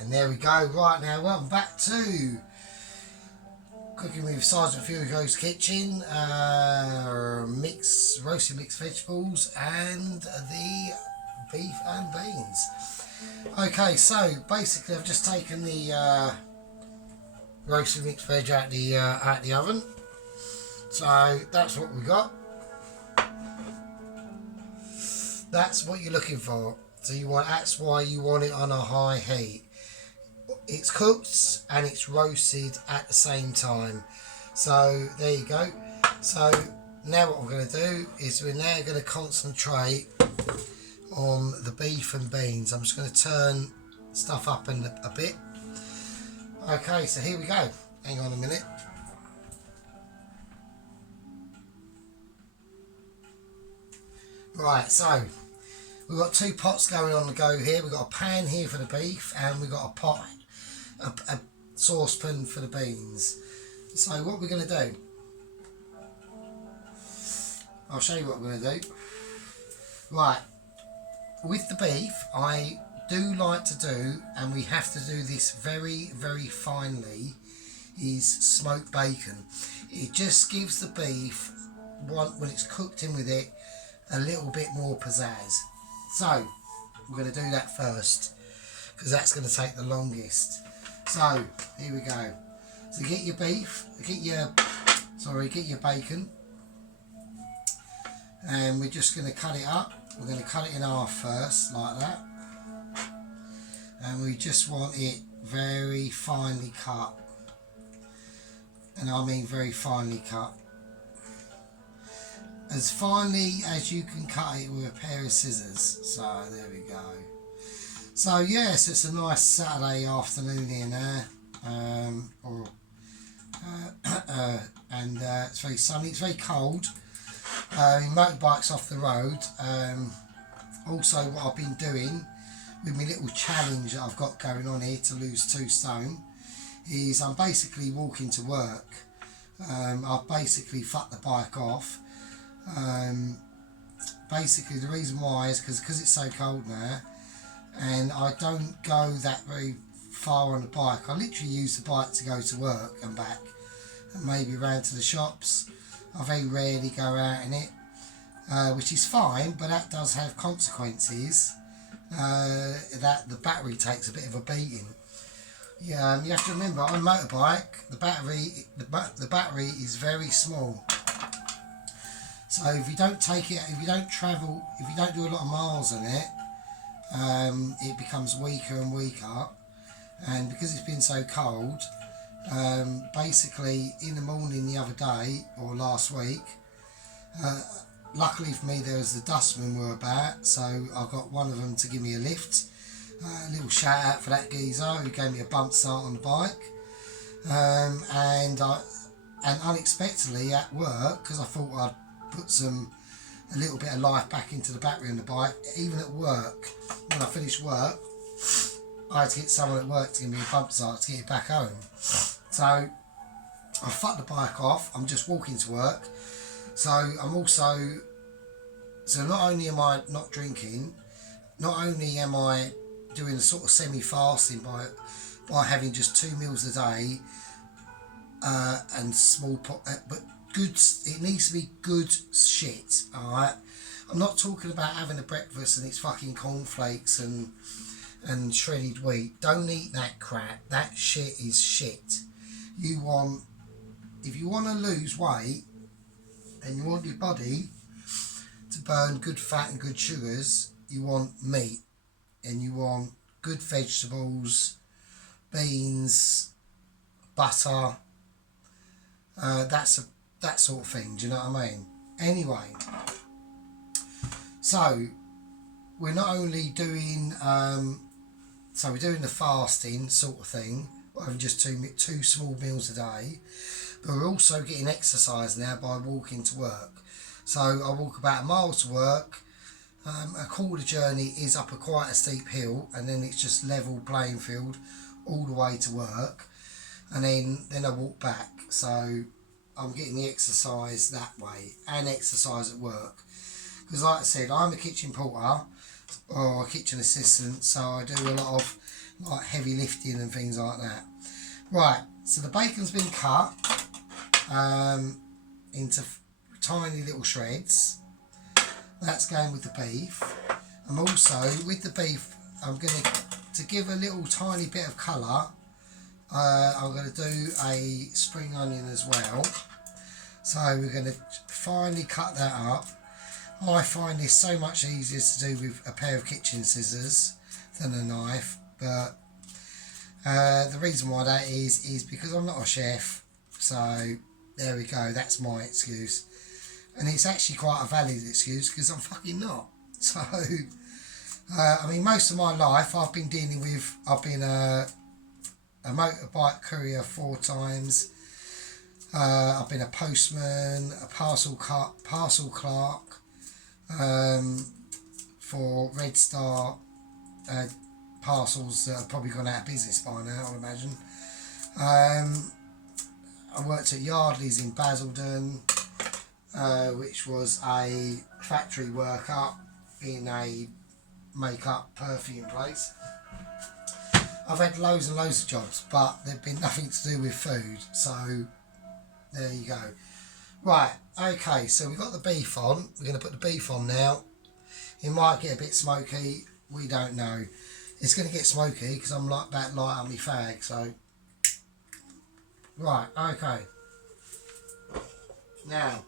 and there we go. Right, now welcome back to Cooking with Sergeant Furio's Kitchen. Roasted mixed vegetables and the beef and beans. Okay, so basically I've just taken the roasted mixed veg out the oven. So that's what we got. That's what you're looking for. So that's why you want it on a high heat. It's cooked and it's roasted at the same time. So there you go. So now what we're going to do is we're now going to concentrate on the beef and beans. I'm just going to turn stuff up in a bit. Okay, so here we go. Hang on a minute. Right, so we've got two pots going on the go here. We've got a pan here for the beef and we've got a pot, a saucepan for the beans. So what we're going to do, I'll show you what we're going to do. Right, with the beef, I do like to do, and we have to do this very, very finely, is smoked bacon. It just gives the beef, when it's cooked in with it, a little bit more pizzazz. So we're going to do that first because that's going to take the longest. So here we go. So get your beef, get your bacon, and we're just going to cut it up. We're going to cut it in half first, like that, and we just want it very finely cut, and I mean very finely cut. As finely as you can cut it with a pair of scissors. So there we go. So yes, it's a nice Saturday afternoon here now, and it's very sunny. It's very cold. My motorbike's off the road. Also, what I've been doing with my little challenge that I've got going on here to lose 2 stone is I'm basically walking to work. I've basically fucked the bike off. Basically the reason why is because it's so cold now, and I don't go that very far on the bike. I literally use the bike to go to work and back, and maybe around to the shops. I very rarely go out in it, which is fine, but that does have consequences. That the battery takes a bit of a beating. Yeah, you have to remember on a motorbike the battery is very small. So if you don't take it, if you don't travel, if you don't do a lot of miles on it, it becomes weaker and weaker. And because it's been so cold, basically in the morning the other day, or last week, luckily for me there was the dustmen were about, so I got one of them to give me a lift. A little shout out for that geezer who gave me a bump start on the bike. And unexpectedly at work, because I thought I'd put a little bit of life back into the battery on the bike, even at work, when I finished work, I had to get someone at work to give me a bump start to get it back home. So I fucked the bike off. I'm just walking to work. So not only am I not drinking, not only am I doing a sort of semi-fasting by having just 2 meals a day, and small pot, but good. It needs to be good shit. All right. I'm not talking about having a breakfast and it's fucking cornflakes and shredded wheat. Don't eat that crap. That shit is shit. If you want to lose weight and you want your body to burn good fat and good sugars, you want meat and you want good vegetables, beans, butter. That sort of thing. Do you know what I mean? Anyway, so we're not only doing we're doing the fasting sort of thing, having just two small meals a day, but we're also getting exercise now by walking to work. So I walk about 1 mile to work. A quarter journey is up quite a steep hill, and then it's just level playing field all the way to work, and then I walk back. So I'm getting the exercise that way and exercise at work, because like I said, I'm a kitchen porter or a kitchen assistant, so I do a lot of like heavy lifting and things like that. Right, so the bacon's been cut into tiny little shreds. That's going with the beef. And also with the beef, I'm going to give a little tiny bit of colour. I'm going to do a spring onion as well. So we're going to finely cut that up. I find this so much easier to do with a pair of kitchen scissors than a knife, but the reason why that is because I'm not a chef. So there we go, that's my excuse. And it's actually quite a valid excuse because I'm fucking not. So, I mean, most of my life I've been a motorbike courier 4 times. I've been a postman, a parcel clerk for Red Star parcels that have probably gone out of business by now, I imagine. I worked at Yardley's in Basildon, which was a factory worker in a makeup perfume place. I've had loads and loads of jobs, but they've been nothing to do with food, so there you go. Right, okay, so we've got the beef on. We're going to put the beef on now. It might get a bit smoky, we don't know. It's going to get smoky because I'm like that light on my fag, so. Right, okay. Now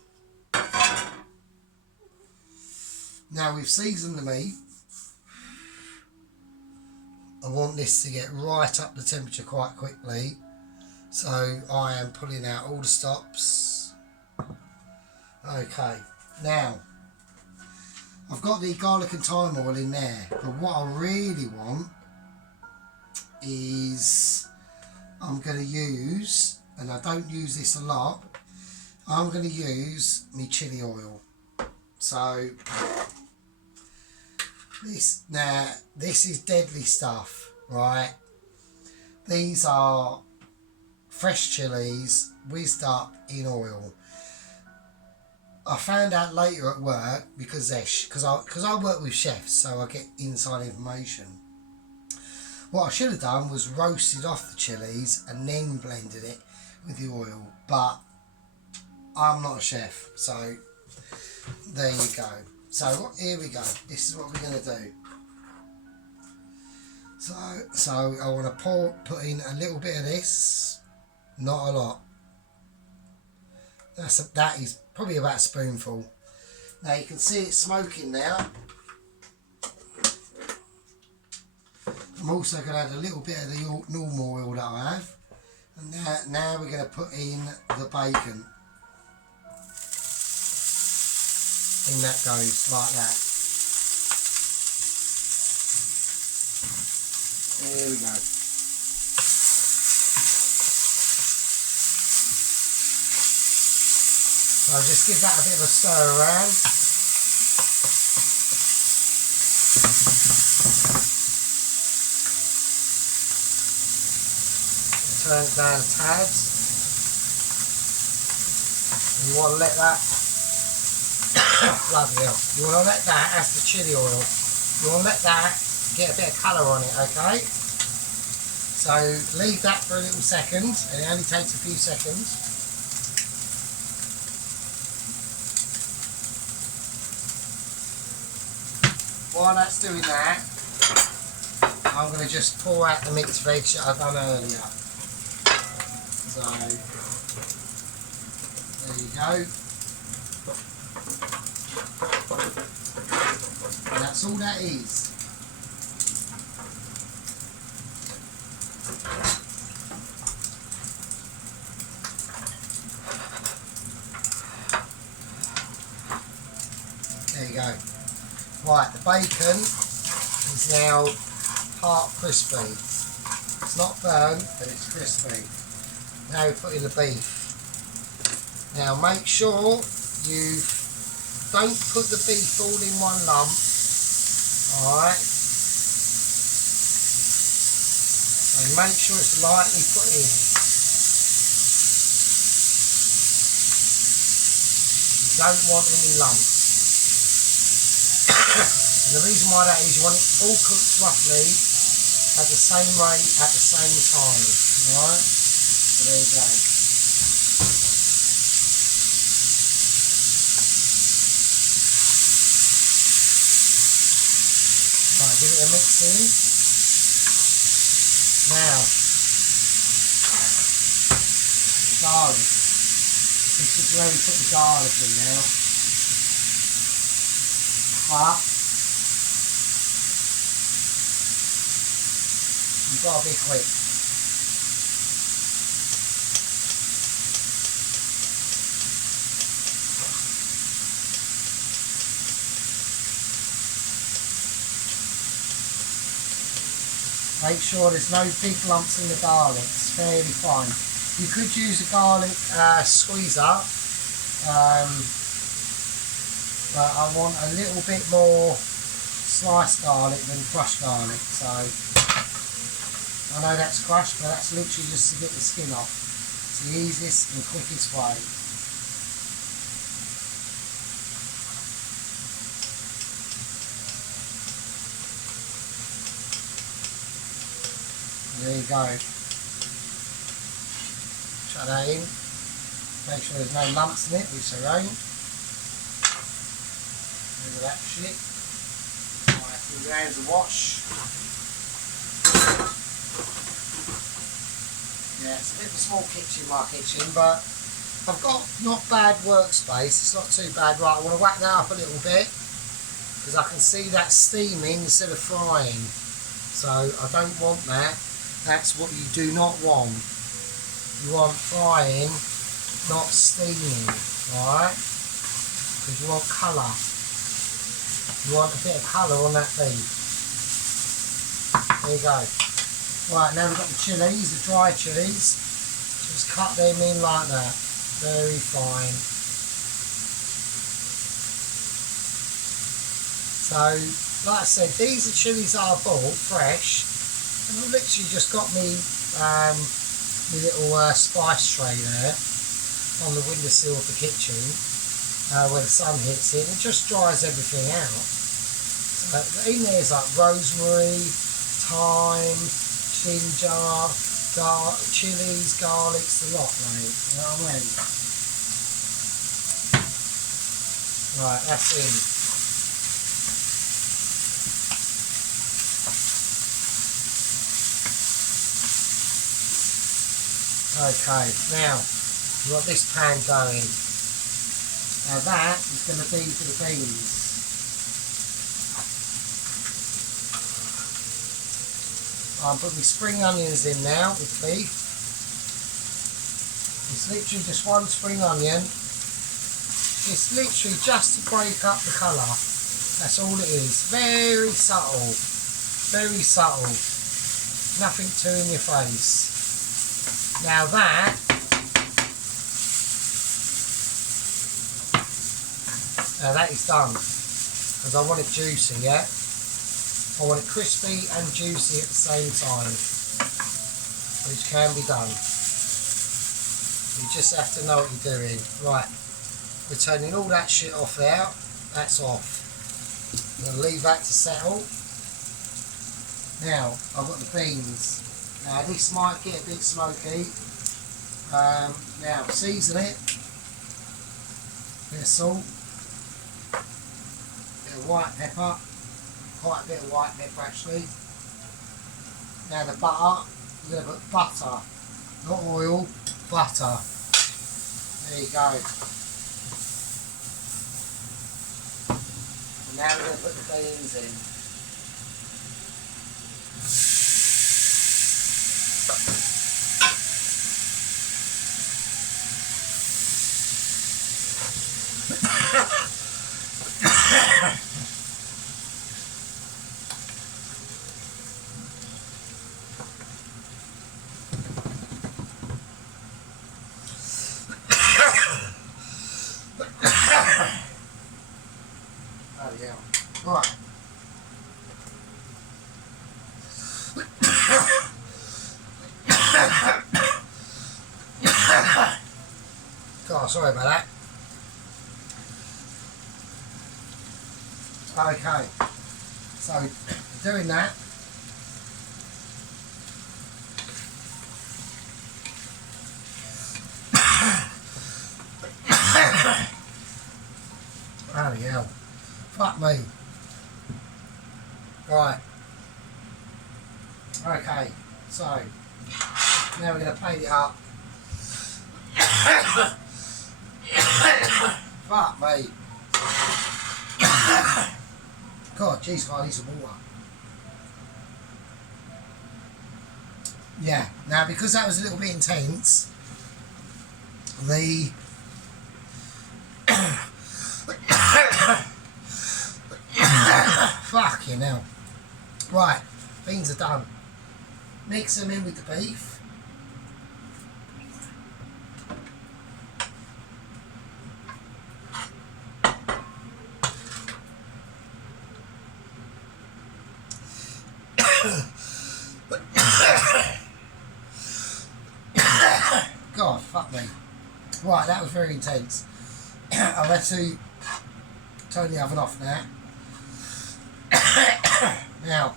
we've seasoned the meat. I want this to get right up the temperature quite quickly. So I am pulling out all the stops. Okay, now I've got the garlic and thyme oil in there, but what I really want is I'm going to use, and I don't use this a lot, I'm going to use my chili oil. So this is deadly stuff, right? These are fresh chilies whizzed up in oil. I found out later at work because I work with chefs, so I get inside information. What I should have done was roasted off the chilies and then blended it with the oil, but I'm not a chef, so there you go. So here we go. This is what we're going to do. So I want to put in a little bit of this, not a lot. That is probably about a spoonful. Now you can see it's smoking now. I'm also going to add a little bit of the normal oil that I have. And now we're going to put in the bacon. And that goes like that. There we go. So I'll just give that a bit of a stir around. Turn it down a tad. You want to let that, bloody hell, you want to let that, that's the chili oil, you want to let that get a bit of colour on it, okay? So leave that for a little second, and it only takes a few seconds. While that's doing that, I'm going to just pour out the mixed veg that I've done earlier. So, there you go. And that's all that is. There you go. Right, the bacon is now part crispy. It's not burnt, but it's crispy. Now we put in the beef. Now make sure you don't put the beef all in one lump. Alright. So make sure it's lightly put in. You don't want any lumps. And the reason why that is, you want it all cooked roughly at the same rate at the same time. Alright? So there you go. Right, give it a mix in. Now, garlic. This is where we put the garlic in now. But you've got to be quick. Make sure there's no big lumps in the garlic. It's fairly fine. You could use a garlic squeezer, but I want a little bit more sliced garlic than crushed garlic. So I know that's crushed, but that's literally just to get the skin off. It's the easiest and quickest way. There you go. Shut that in. Make sure there's no lumps in it, which there ain't. Look at that shit. Right, give your hands a wash. Yeah, it's a bit of a small kitchen, my kitchen, but I've got not bad workspace. It's not too bad. Right, I want to whack that up a little bit because I can see that steaming instead of frying. So I don't want that. That's what you do not want. You want frying, not steaming, alright? Because you want colour. You want a bit of colour on that beef. There you go. Right, now we've got the chilies, the dry chilies. Just cut them in like that. Very fine. So, like I said, these are chilies I bought fresh. And I've literally just got me my little spice tray there on the windowsill of the kitchen where the sun hits it. It just dries everything out. So in there is like rosemary, thyme, ginger, chilies, garlics, a lot, mate. You know what I mean? Right, that's in. Okay, now we've got this pan going. Now that is going to be for the beans. I'm putting my spring onions in now with beef. It's literally just one spring onion. It's literally just to break up the colour. That's all it is. Very subtle. Very subtle. Nothing too in your face. Now that is done because I want it juicy, yeah? I want it crispy and juicy at the same time, which can be done. You just have to know what you're doing. Right, we're turning all that shit off there. That's off. I'm going to leave that to settle. Now, I've got the beans. Now this might get a bit smoky. Now season it. Bit of salt. Bit of white pepper. Quite a bit of white pepper actually. Now the butter. We're going to put butter. Not oil, butter. There you go. And now we're going to put the beans in. Oh yeah. Right. God, sorry about that. Okay, so doing that, Bloody hell. Fuck me. Right. Okay, so now we're going to paint it up. Fuck me. God, jeez, I need some water. Yeah, now because that was a little bit intense, the fucking hell. Right, beans are done. Mix them in with the beef. God, fuck me. Right, that was very intense. I'll have to turn the oven off now. Now,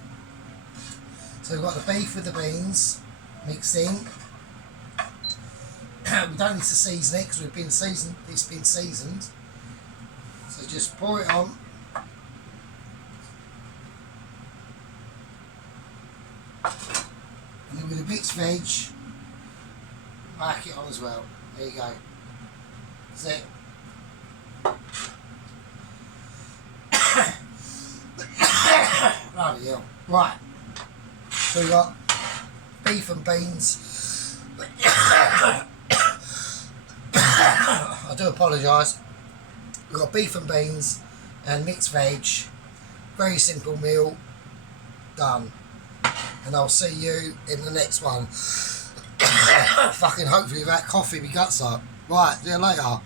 so we've got the beef with the beans mixed in. We don't need to season it because it's been seasoned. So just pour it on. And then with the mixed veg, whack it on as well. There you go. That's it. Bloody hell. Right. So we got beef and beans. I do apologise. We've got beef and beans and mixed veg. Very simple meal. Done. And I'll see you in the next one. Fucking hopefully that coffee be guts up. Right, see you later.